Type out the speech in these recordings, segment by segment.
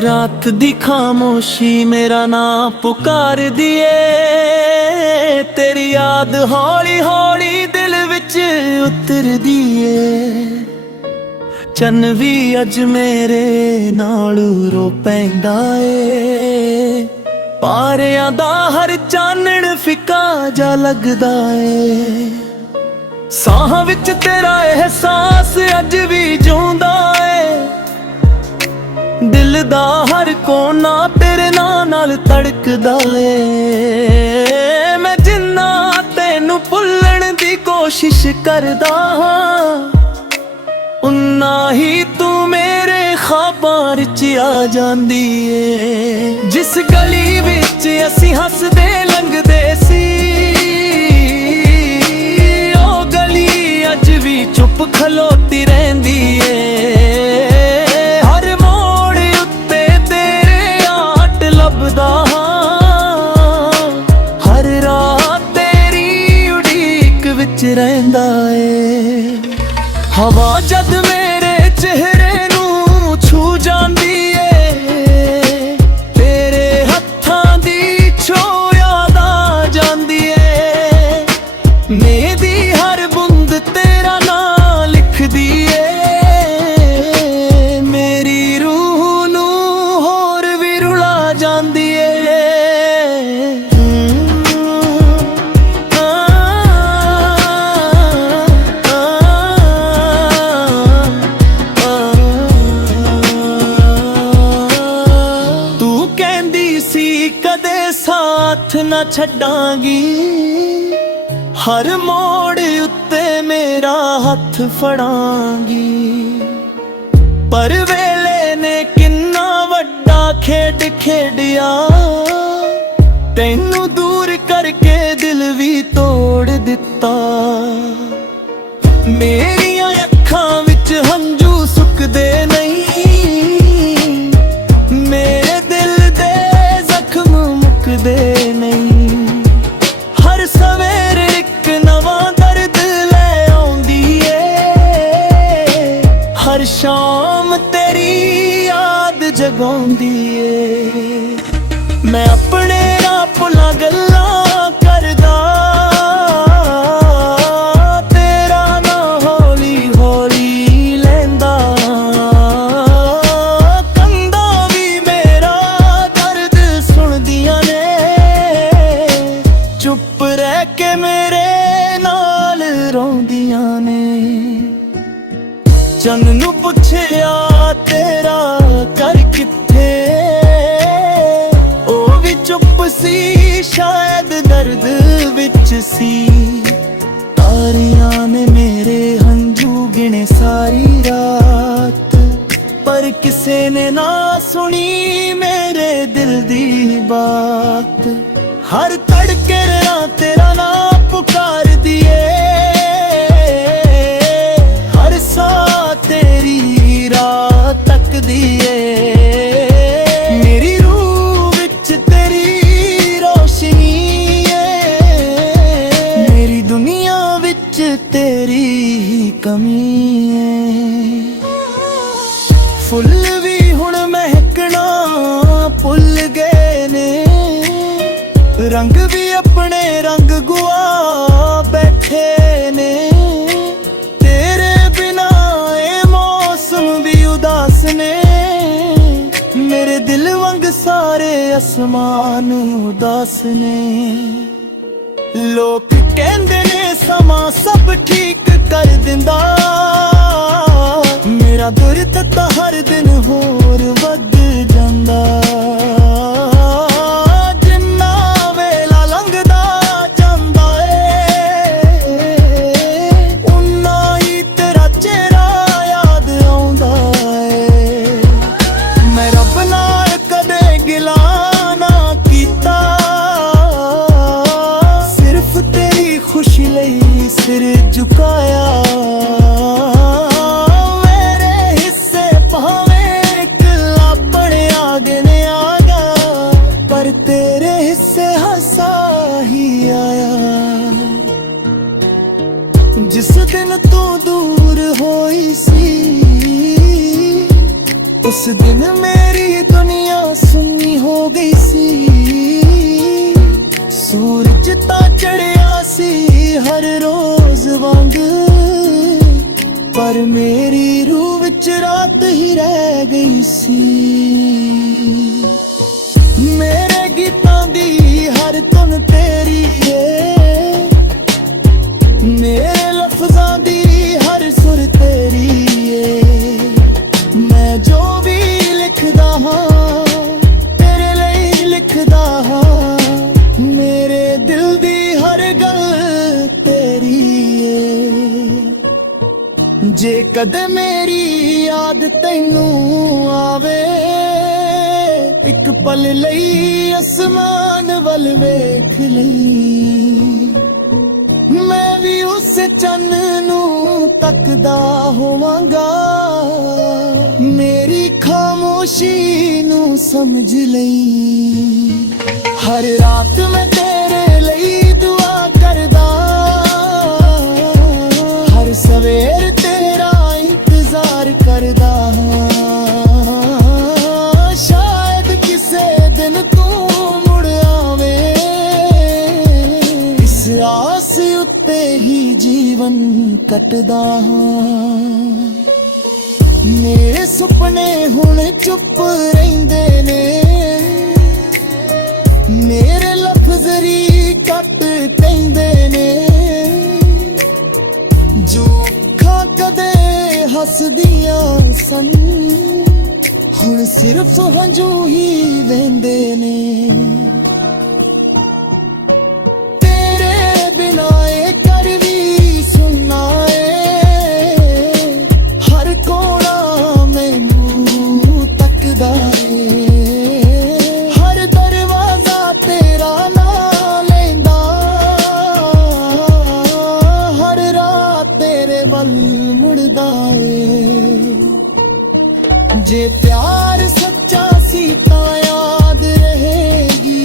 रात दी खामोशी मेरा नाम पुकार दिए, तेरी याद हौली हौली दिल विच उतर दिए। चन्न भी अज मेरे नाल रो पैंदा ए, पारियां दा हर चानण फिका जा लगदा ए। साह विच तेरा एहसास अज भी जिउंदा ए, दिल दा हर कोना तेरे नाल तड़कदा ए। मैं जिन्ना तेनू भुल्लण दी कोशिश करदा हां, उन्ना ही तू मेरे ख्वाबां विच आ जांदी ए। जिस गली विच असीं हसदे लंघदे सी, ओ गली अज भी चुप खलोती रहिंदी ए। हर रात तेरी उड़ीक विच रहिंदा ए। हवा जद मेरे चेहरे नू छू जांदी ए, तेरे हत्थां दी छो याद आ जांदी ए। मेरी हर बूंद तेरा नाम लिखदी ए, मेरी रूह नू होर भी रुला जांदी ए। कदे साथ न छड्डांगी, हर मोड़ उत्ते मेरा हथ फड़ांगी। पर वेले ने किन्ना वड्डा खेड खेडिया, तैनू दूर करके दिल भी तोड़ दिता। मेरियां अखां विच हंजू सुकदे नहीं, दे नहीं। हर सवेरे एक नवां दर्द ले आउंदी ए, हर शाम तेरी याद जगाउंदी ए। मैं अपने आप नाल गल्लां करदा, तेरा ना हौली हौली लैंदा। कंधा भी मेरा दर्द सुनदियां ने, चुप रह के मेरे नाल रोंदियां ने। चन्न नू पुछया तेरा कर किथे, ओ भी चुप सी शायद दर्द विच सी। तारियां ने मेरे हंजू गिने सारी रात, पर किसे ने ना सुनी मेरे दिल दी बात। हर तड़के तेरा नाम पुकार दिए, हर सा तेरी राह तक दिए। मेरी रूह विच तेरी रोशनी है, मेरी दुनिया विच तेरी कमी है। फुल भी हुण महकना भुल गए ने, रंग भी अपने रंग गुआ बैठे ने। तेरे बिना ए मौसम भी उदास ने, मेरे दिल वांग सारे आसमान उदास ने। लोग कहंदे ने समा सब ठीक कर दिंदा, मेरा दुर्द तां हर दिन होर वध जांदा। सिर झुकाया मेरे हिस्से भावें एक लापा उस दिन मेरी दुनिया सुन्नी हो गई सी, सूरज ता चढ़िया सी हर रोज वांग, पर मेरी रूह विच रात ही रह गई सी। मेरे गीतां दी हर धुन तेरी है, मेरे लफ्जां दी हर सुर तेरी है। मैं जो भी लिखदा हां तेरे लिए लिखदा हां, मेरे दिल दी हर गल तेरी है। जे कदे मेरी याद तैनू आवे, एक पल लई आसमान वल वेख लई, मैं भी उस चन्न नू तकदा होवांगा, मेरी खामोशी नू समझ लई। हर रात मैं तेरे लिए दुआ करदा, हर सवेर तेरा इंतजार करदा, शायद किसे दिन तू मुड़ आवे, इस आस उत्ते ही जीवन कटदा हां। मेरे सुपने हुण चुप रहिंदे ने, मेरे लफ्ज़री कट कहिंदे ने, जो अखां कदे हसदियां सन, हुण सिर्फ हंझू ही वहिंदे ने। तेरे बिना ए कर भी सुनना है, हर कोना मैनू तकदा है, हर दरवाजा तेरा नाम लेंदा, हर रात तेरे वल मुड़दा है। जे प्यार सच्चा सी तां याद रहेगी,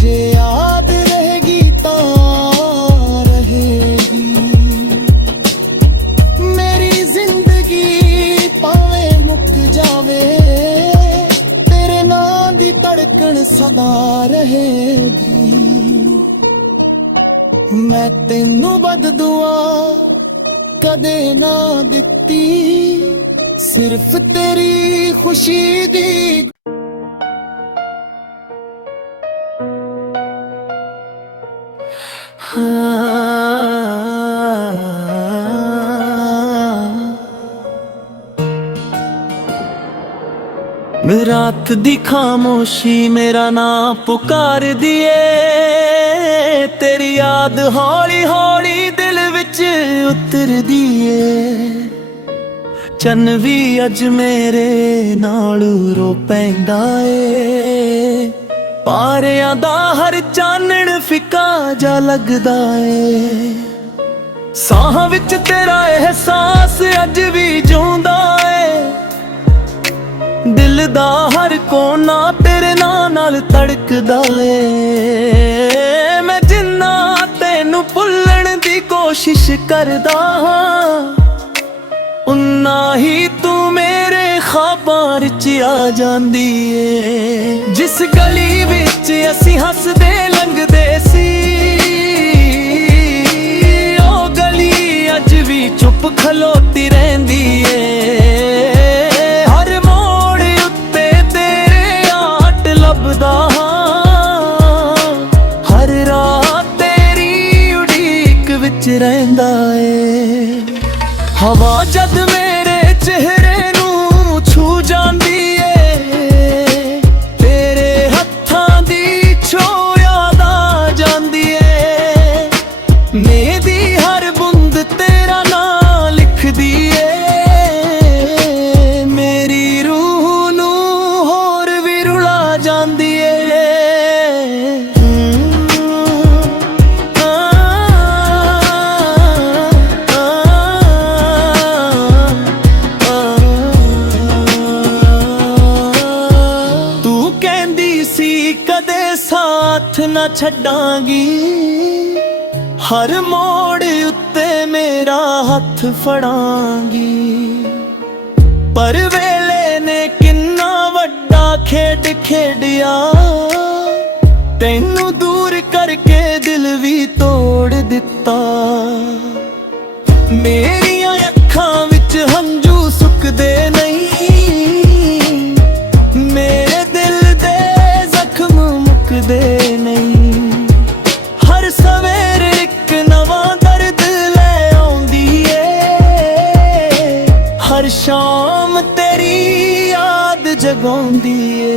जे याद रहेगी तां रहेगी। मेरी जिंदगी भावें मुक जावे, तेरे नाम दी धड़कन सदा रहेगी। मैं तेनू बददुआ कदे ना दित्ती, सिर्फ तेरी खुशी दी। रात दी खामोशी मेरा नाम पुकार दिए, तेरी याद हौली हौली दिल विच उतर दिए। चन्न भी अज मेरे नाल रो पैंदा ए, पारियां दा हर चानण फिका जा लगदा ए। साह विच तेरा एहसास अज भी जिउंदा ए, दिल दा हर कोना तेरे नाल तड़कदा ए। मैं जिन्ना तेनू भुल्लण दी कोशिश करदा हां, उन्ना ही तू मेरे ख्वाबां विच आ जांदी ए। जिस गली विच असीं हसदे लंघदे सी, ओ गली अज भी चुप खलोती रहिंदी ए। हर मोड़ उत्ते तेरे आट लभदा हां, हर रात तेरी उड़ीक विच रहिंदा ए। हवा जद मेरे चेहरे नू छू जांदी ए, तेरे हत्थां दी छो याद आ जांदी ए। मेरी हर बूंद तेरा नाम लिखदी ए, मेरी रूह नू होर भी रुला जांदी ए। साथ न छड्डांगी, हर मोड़ उत्ते मेरा हथ फड़ांगी, पर वेले खेड खेडिया तैनू दूर करके दिल भी तोड़ दिता। मेरियां अखां विच हंझू सुकदे नहीं, मेरे दिल दे जख्म मुकदे नहीं। हर सवेरे एक नवां दर्द ले आउंदी ए, हर शाम तेरी याद जगाउंदी ए।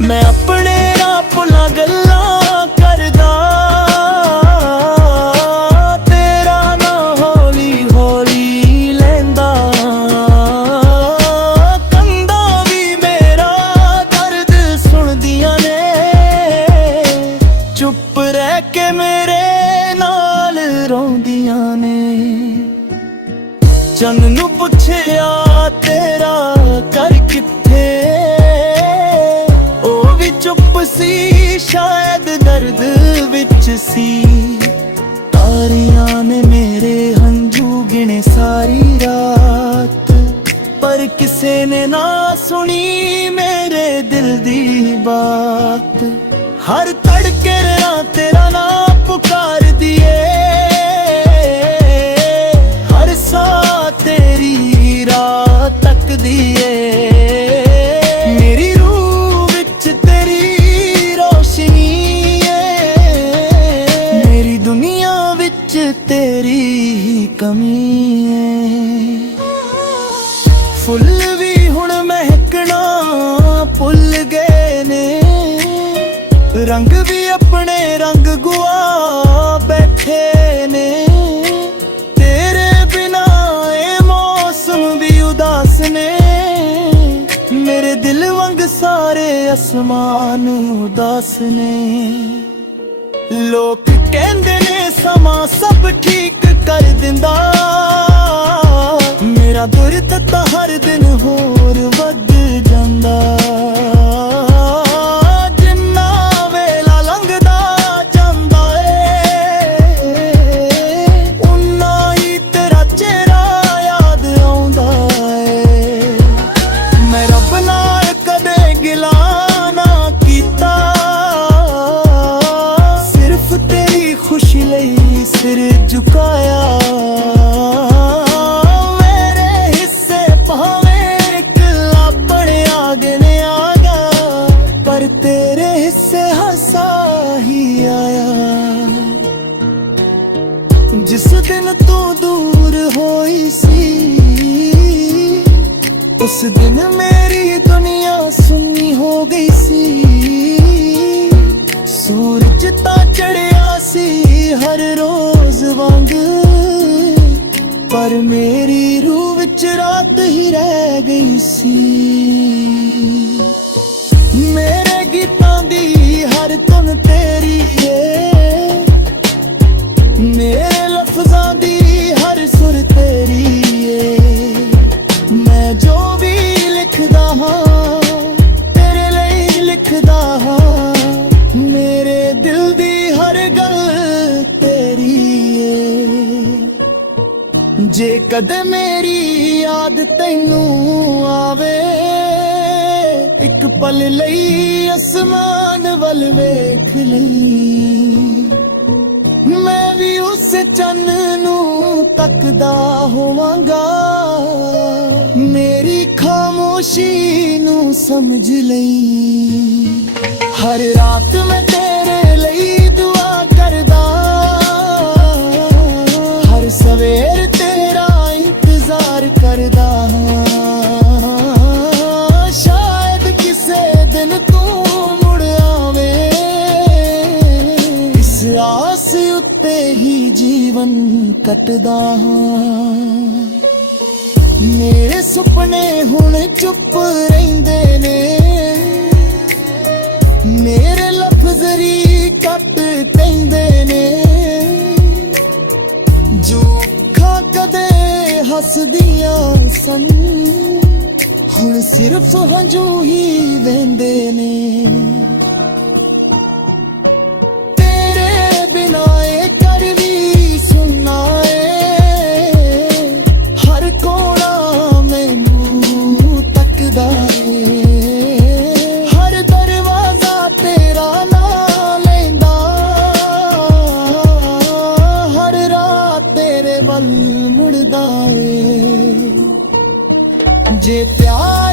मैं अपने राह भुलां गल्लां करदा, तेरा ना हौली हौली लैंदा। कंधां भी मेरा दर्द सुणदियां ने, चुप रह के मेरे नाल रोंदियां ने। चन्न नू पुछया तेरा कर किथे, ओ भी चुप सी शायद दर्द विच सी। तारियां ने मेरे हंझू गिने सारी रात, पर किसे ने ना सुनी मेरे दिल दी बात। हर तड़के रात तेरा नाम पुकार दिए, हर सांस तेरी राह तक दिए। मेरी रूह विच तेरी रोशनी है, मेरी दुनिया विच तेरी ही कमी है। फुल भी हुण महकना भुल गए ने, रंग भी अपने रंग गुआ बैठे ने। तेरे बिना ए मौसम भी उदास ने, मेरे दिल वांग सारे आसमान उदास ने। लोग कहंदे ने समा सब ठीक कर दिंदा, मेरा दुर्द तां हर दिन होर वध जांदा। सिर झुकाया मेरे हिस्से भावें अपने आगे ने आगा, पर तेरे हिस्से हंसा ही आया। जिस दिन तू दूर होई सी, उस दिन मेरी दुनिया सुन्नी हो गई सी। सूरज ता चढ़िया सी हर रोज वांग, पर मेरी रूह विच रात ही रह गई सी। मेरे गीतां दी हर धुन तेरी है, मेरे लफ्जां दी हर सुर तेरी है। मैं जो भी लिखदा हां तेरे लिए लिखदा हां, मेरे दिल दी हर गल तेरी है। जे कदे मेरी याद तैनू आवे, एक पल लई आसमान वल वेख लई। मैं भी उस चन्न नू तकदा होवांगा, मेरी खामोशी नू समझ लई। हर रात मैं तेरे लिए दुआ करदा, हर सवेर तेरा इंतजार करदा। शायद किसे दिन तू मुड़ आवे, इस आस उत्ते ही जीवन कटदा। मेरे सुपने हुण चुप रहिंदे ने, मेरे लफ्ज़री कट कहंदे ने। जो अखां कदे हसदियां सन, हुण सिर्फ हंझू ही वहिंदे ने। तेरे बिना ए कर भी सुनना है, हर कोना मैनू तकदा है। ਜੇ ਪਿਆਰ